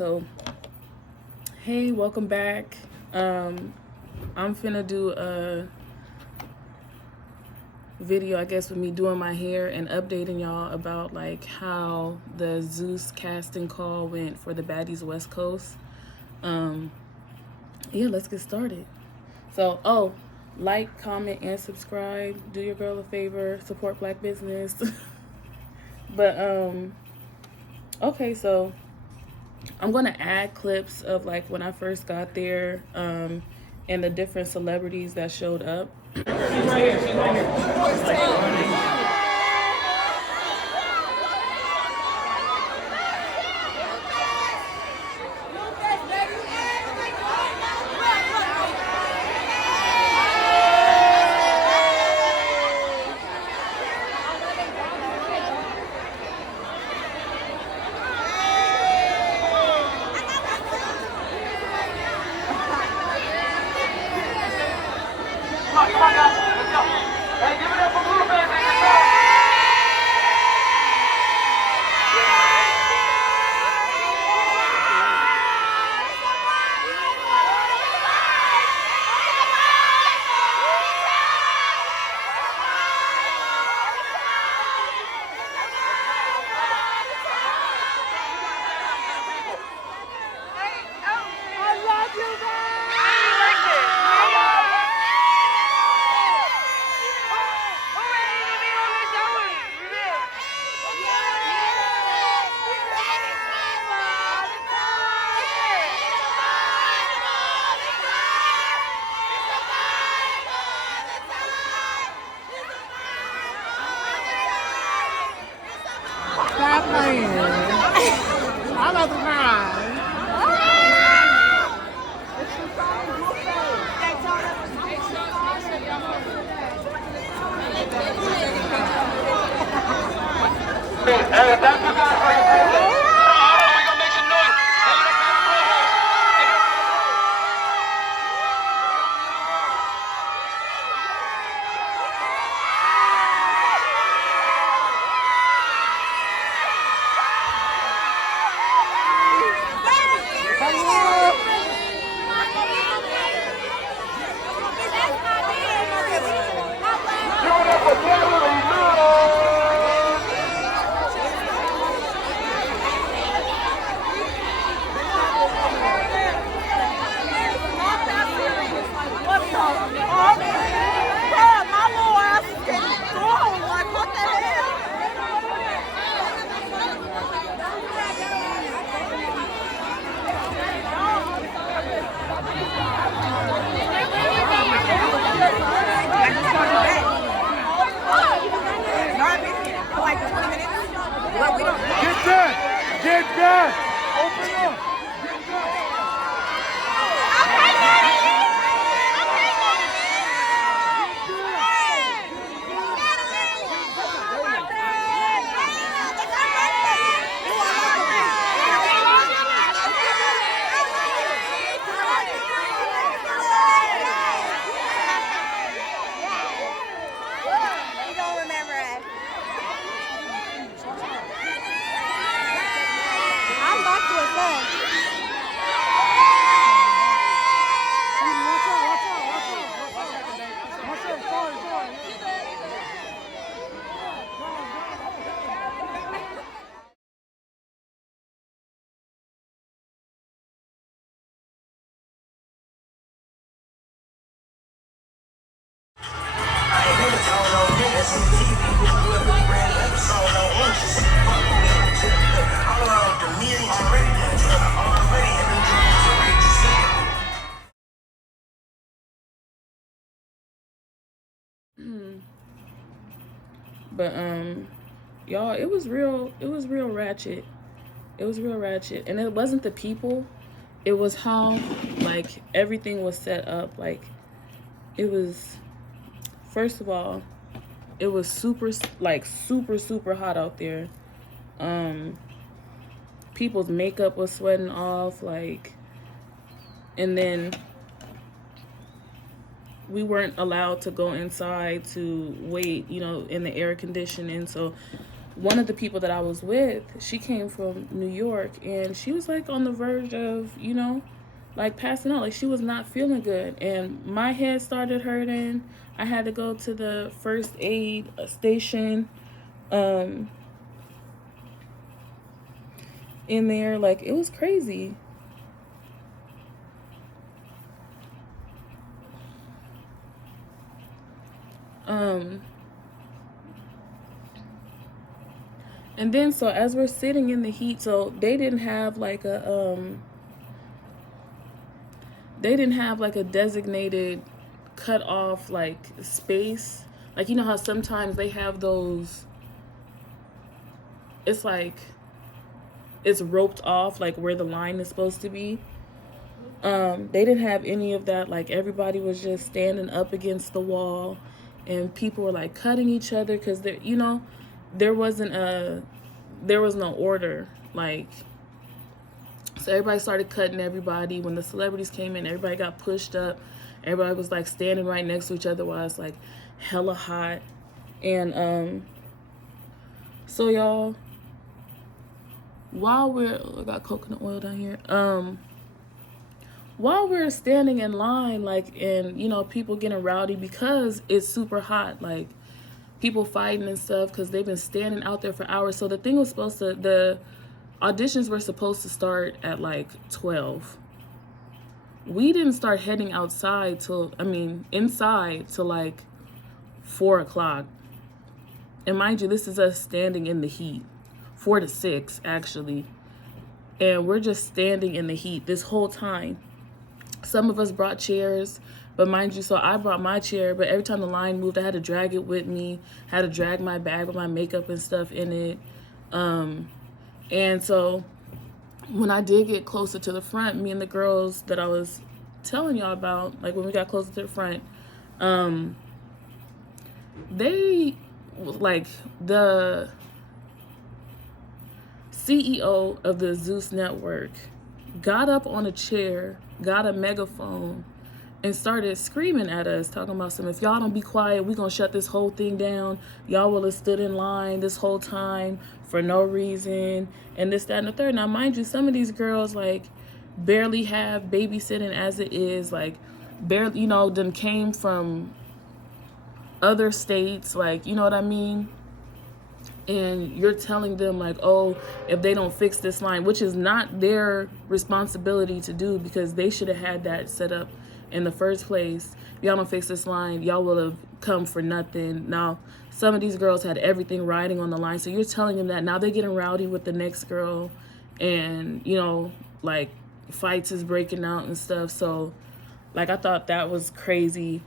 So hey, welcome back. I'm finna do a video, I guess, with me doing my hair and updating y'all about like how the Zues casting call went for the Baddies West Coast. Yeah, let's get started. So like, comment, and subscribe. Do your girl a favor, support Black business. But okay, so I'm gonna add clips of like when I first got there, and the different celebrities that showed up. She's right here. She's right here. Stop playing. I'm about to cry. Hey, thank you guys for your patience. We gonna make some noise. Get done! Open up! But y'all, it was real ratchet. It was real ratchet. And it wasn't the people, it was how like everything was set up. Like it was, first of all, it was super hot out there. People's makeup was sweating off, like, and then we weren't allowed to go inside to wait, you know, in the air conditioning. So one of the people that I was with, she came from New York, and she was like on the verge of, you know, like passing out. Like she was not feeling good, and my head started hurting. I had to go to the first aid station in there. Like, it was crazy. And then, so as we're sitting in the heat, so they didn't have like a designated cut off like space. Like, you know how sometimes they have those, it's like it's roped off, like where the line is supposed to be. They didn't have any of that. Like, everybody was just standing up against the wall, and people were like cutting each other because there, you know, there was no order. Like, so everybody started cutting everybody. When the celebrities came in, everybody got pushed up. Everybody was like standing right next to each other while it's like hella hot. And so y'all, while I got coconut oil down here. While we're standing in line, like, and, you know, people getting rowdy because it's super hot, like, people fighting and stuff because they've been standing out there for hours. So the auditions were supposed to start at, like, 12. We didn't start heading inside till, like, 4 o'clock. And mind you, this is us standing in the heat. 4 to 6, actually. And we're just standing in the heat this whole time. Some of us brought chairs, but mind you, so I brought my chair, but every time the line moved, I had to drag it with me, had to drag my bag with my makeup and stuff in it. And so when I did get closer to the front, me and the girls that I was telling y'all about, like when we got closer to the front, they, like, the CEO of the Zues network got up on a chair, got a megaphone, and started screaming at us, talking about some, if y'all don't be quiet, we gonna shut this whole thing down. Y'all will have stood in line this whole time for no reason, and this, that, and the third. Now, mind you, some of these girls, like, barely have babysitting as it is, like, barely, you know, them came from other states, like, you know what I mean? And you're telling them, like, oh, if they don't fix this line, which is not their responsibility to do, because they should have had that set up in the first place. If y'all don't fix this line, y'all will have come for nothing. Now, some of these girls had everything riding on the line, so you're telling them that. Now they're getting rowdy with the next girl, and, you know, like, fights is breaking out and stuff. So, like, I thought that was crazy.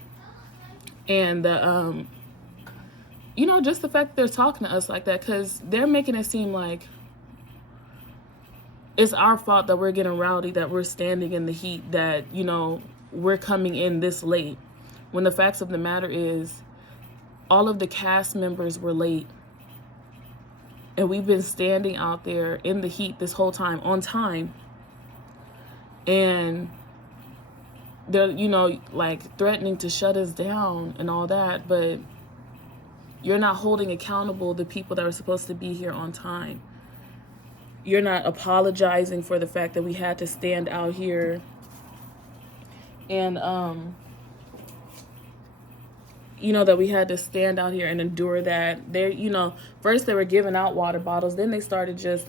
And the you know, just the fact that they're talking to us like that, because they're making it seem like it's our fault that we're getting rowdy, that we're standing in the heat, that, you know, we're coming in this late. When the facts of the matter is, all of the cast members were late. And we've been standing out there in the heat this whole time, on time. And they're, you know, like, threatening to shut us down and all that, but you're not holding accountable the people that are supposed to be here on time. You're not apologizing for the fact that we had to stand out here and, you know, that we had to stand out here and endure that. They're, you know, first they were giving out water bottles. Then they started just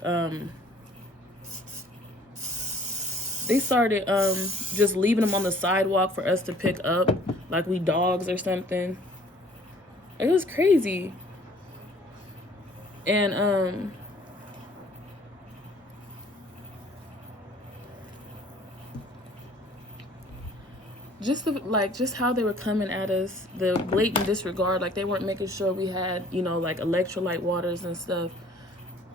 leaving them on the sidewalk for us to pick up, like we dogs or something. It was crazy. And just how they were coming at us, the blatant disregard, like they weren't making sure we had, you know, like electrolyte waters and stuff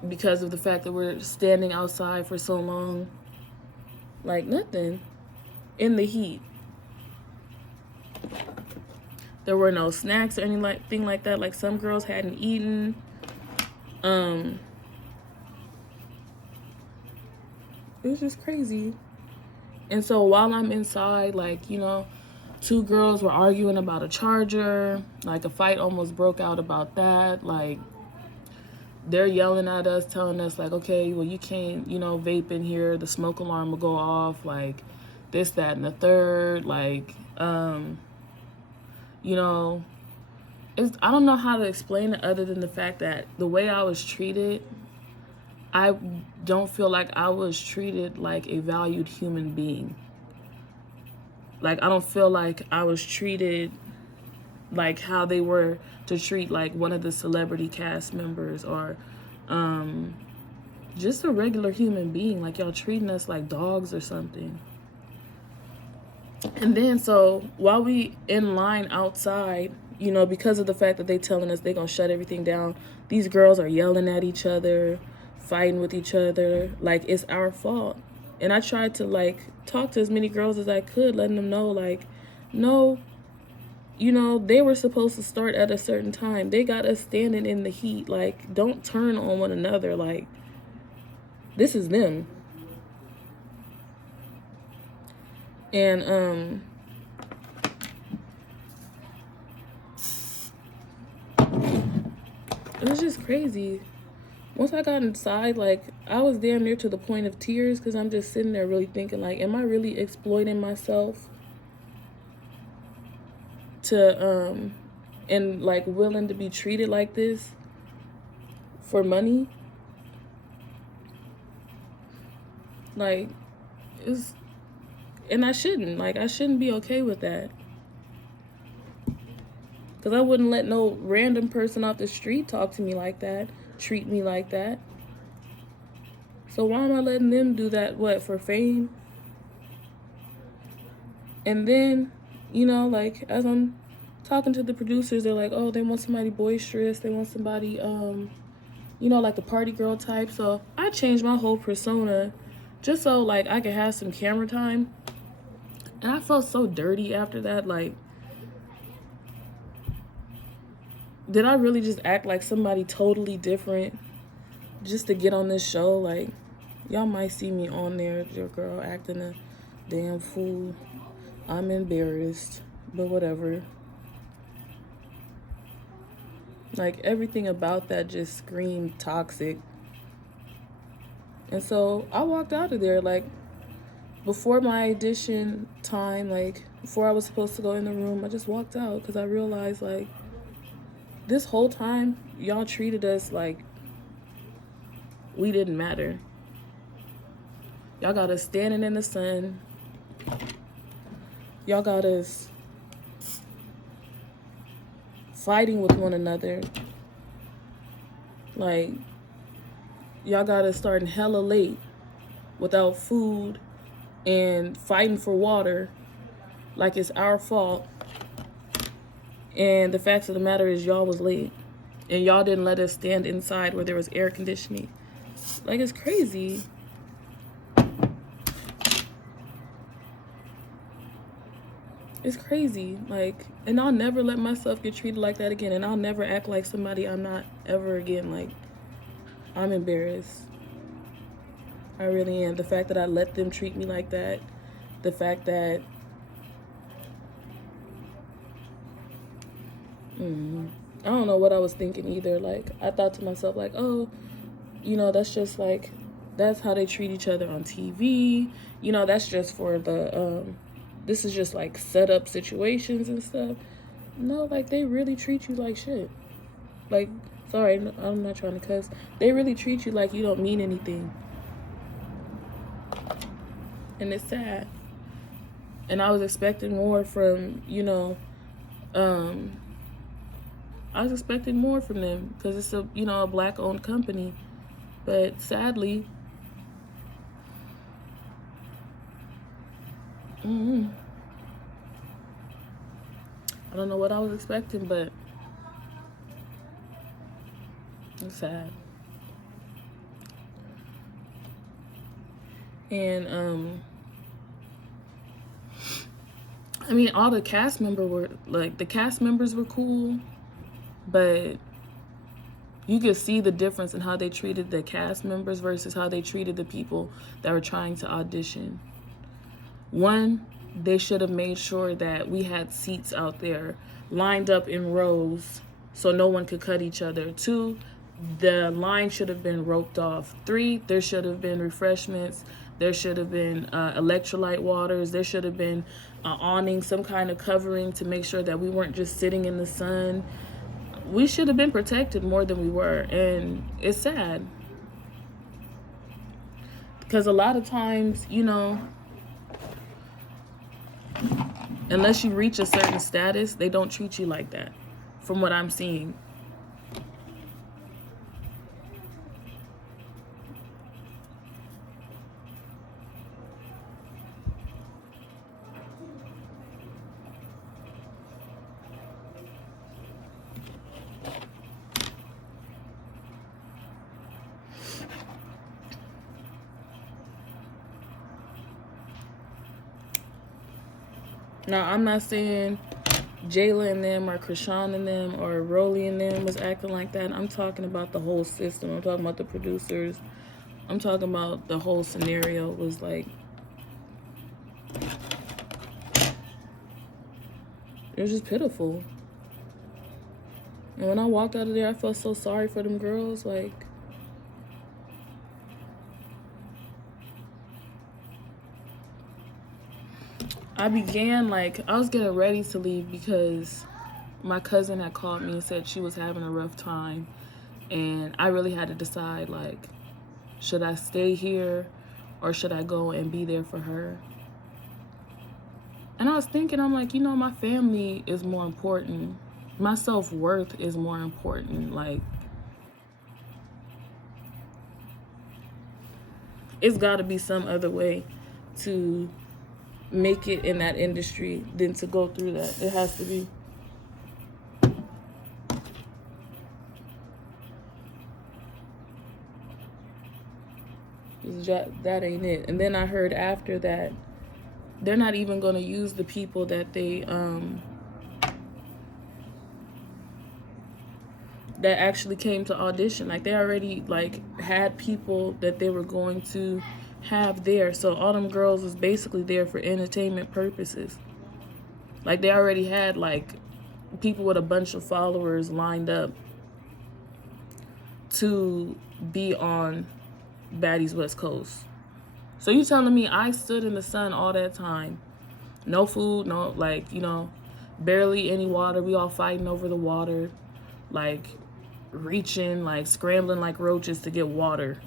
because of the fact that we're standing outside for so long. Like, nothing in the heat. There were no snacks or anything like that. Like, some girls hadn't eaten. It was just crazy. And so while I'm inside, like, you know, 2 girls were arguing about a charger. Like, a fight almost broke out about that. Like, they're yelling at us, telling us like, okay, well, you can't, you know, vape in here. The smoke alarm will go off, like this, that, and the third. Like, you know, I don't know how to explain it other than the fact that the way I was treated, I don't feel like I was treated like a valued human being. Like, I don't feel like I was treated like how they were to treat like one of the celebrity cast members, or just a regular human being. Like, y'all treating us like dogs or something. And then, so while we in line outside, you know, because of the fact that they telling us they gonna shut everything down, these girls are yelling at each other, fighting with each other, like it's our fault. And I tried to like talk to as many girls as I could, letting them know like, no, you know, they were supposed to start at a certain time. They got us standing in the heat. Like, don't turn on one another. Like, this is them. And it was just crazy. Once I got inside, like, I was damn near to the point of tears, because I'm just sitting there really thinking, like, am I really exploiting myself to and like willing to be treated like this for money? Like, it's, and I shouldn't be okay with that, because I wouldn't let no random person off the street talk to me like that, treat me like that. So why am I letting them do that? What, for fame? And then, you know, like, as I'm talking to the producers, they're like, oh, they want somebody boisterous, they want somebody you know, like the party girl type. So I changed my whole persona just so like I could have some camera time. And I felt so dirty after that. Like, did I really just act like somebody totally different just to get on this show? Like, y'all might see me on there, your girl acting a damn fool. I'm embarrassed, but whatever. Like, everything about that just screamed toxic. And so I walked out of there, like, before my audition time, like, before I was supposed to go in the room, I just walked out, because I realized, like, this whole time, y'all treated us like we didn't matter. Y'all got us standing in the sun. Y'all got us fighting with one another. Like, y'all got us starting hella late without food and fighting for water like it's our fault. And the fact of the matter is, y'all was late, and y'all didn't let us stand inside where there was air conditioning. Like, it's crazy. It's crazy. Like, and I'll never let myself get treated like that again, and I'll never act like somebody I'm not ever again. Like, I'm embarrassed. I really am. The fact that I let them treat me like that, the fact that I don't know what I was thinking either. Like, I thought to myself, like, oh, you know, that's just like, that's how they treat each other on TV. You know, that's just for the, this is just like set up situations and stuff. No, like, they really treat you like shit. Like, sorry, I'm not trying to cuss. They really treat you like you don't mean anything. And it's sad. And I was expecting more from, you know, I was expecting more from them, because it's a, you know, a black-owned company. But sadly, I don't know what I was expecting, but it's sad. And I mean, all the cast members were cool, but you could see the difference in how they treated the cast members versus how they treated the people that were trying to audition. One, they should have made sure that we had seats out there lined up in rows so no one could cut each other. Two, the line should have been roped off. 3, there should have been refreshments. There should have been electrolyte waters. There should have been awning, some kind of covering to make sure that we weren't just sitting in the sun. We should have been protected more than we were. And it's sad. Because a lot of times, you know, unless you reach a certain status, they don't treat you like that, from what I'm seeing. Now, I'm not saying Jayla and them or Krishan and them or Rolly and them was acting like that. I'm talking about the whole system. I'm talking about the producers. I'm talking about the whole scenario was like, it was just pitiful. And when I walked out of there, I felt so sorry for them girls. Like, I was getting ready to leave because my cousin had called me and said she was having a rough time. And I really had to decide, like, should I stay here or should I go and be there for her? And I was thinking, I'm like, you know, my family is more important. My self-worth is more important. Like, it's got to be some other way to make it in that industry than to go through that. It has to be. That ain't it. And then I heard after that they're not even going to use the people that they that actually came to audition. Like, they already like had people that they were going to have there. So all them girls was basically there for entertainment purposes. Like, they already had like people with a bunch of followers lined up to be on Baddies West Coast. So you telling me I stood in the sun all that time, no food, no, like, you know, barely any water. We all fighting over the water, like reaching, like scrambling like roaches to get water,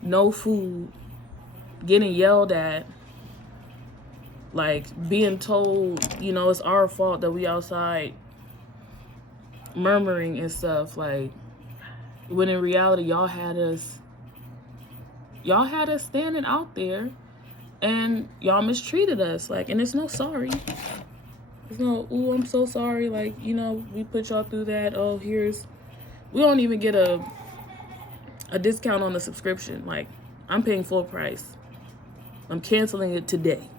no food, getting yelled at, like being told, you know, it's our fault that we outside murmuring and stuff, like, when in reality y'all had us standing out there and y'all mistreated us. Like, and it's no sorry. It's no, ooh, I'm so sorry, like, you know, we put y'all through that. Oh, we don't even get a discount on the subscription. Like, I'm paying full price. I'm canceling it today.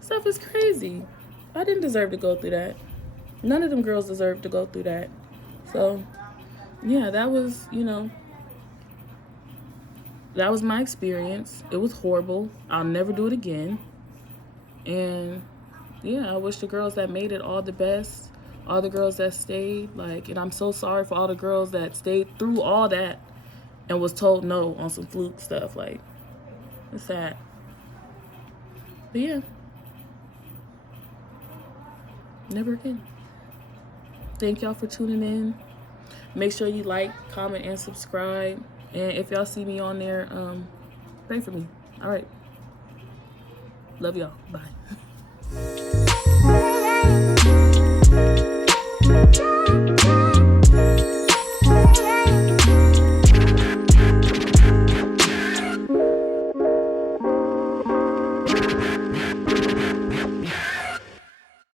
Stuff is crazy. I didn't deserve to go through that. None of them girls deserved to go through that. So, yeah, that was, you know, that was my experience. It was horrible. I'll never do it again. And yeah, I wish the girls that made it all the best, all the girls that stayed, like, and I'm so sorry for all the girls that stayed through all that and was told no on some fluke stuff. Like, it's sad. But yeah, never again. Thank y'all for tuning in. Make sure you like, comment, and subscribe. And if y'all see me on there, pray for me. All right. Love y'all. Bye.